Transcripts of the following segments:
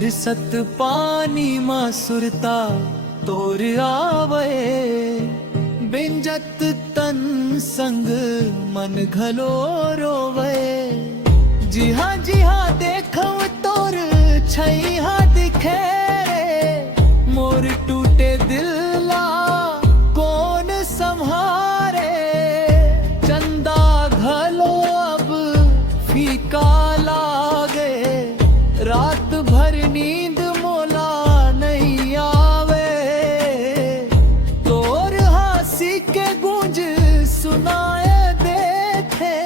बरसत पानी मां सुरता तोर आवे, बिंजत तन संग मन घलो रोवे। जिहा देखव तोर छैहा दिखे, मोर टूटे दिला कौन संहारे। चंदा घलो अब फीका लागे, रात भर नींद मोला नहीं आवे। तोर हंसी के गूंज सुनाए देखे,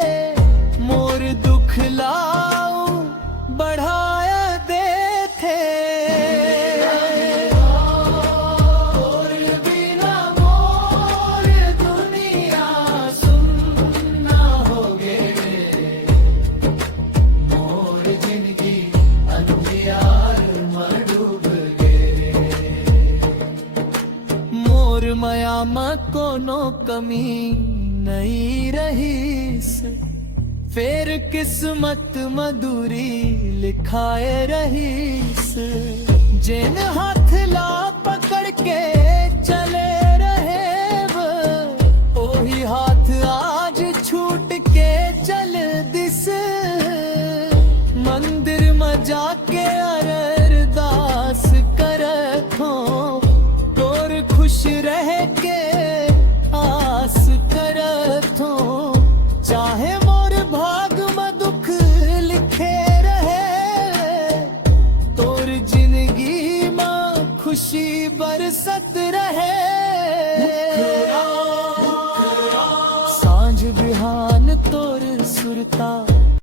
मोर दुख लाऊ बढ़ाया देखे। और बिना मोर दुनिया सुन्ना होगे, मोर जिंदगी अंधियार में डूब गे। मोर माया में कोनो कमी नहीं रही से, फेर किस्मत मधुरी लिखाए रहीस। जिन हाथ ला पकड़ के चले रहे वो, ओही हाथ आज छूट के चल दिस। मंदिर में जाके अरदास करथो, तोर खुश रह के आस करथो। चाहे भाग में दुख लिखे रहे, तोर जिंदगी में खुशी बरसत रहे। सांझ बिहान तोर सुरता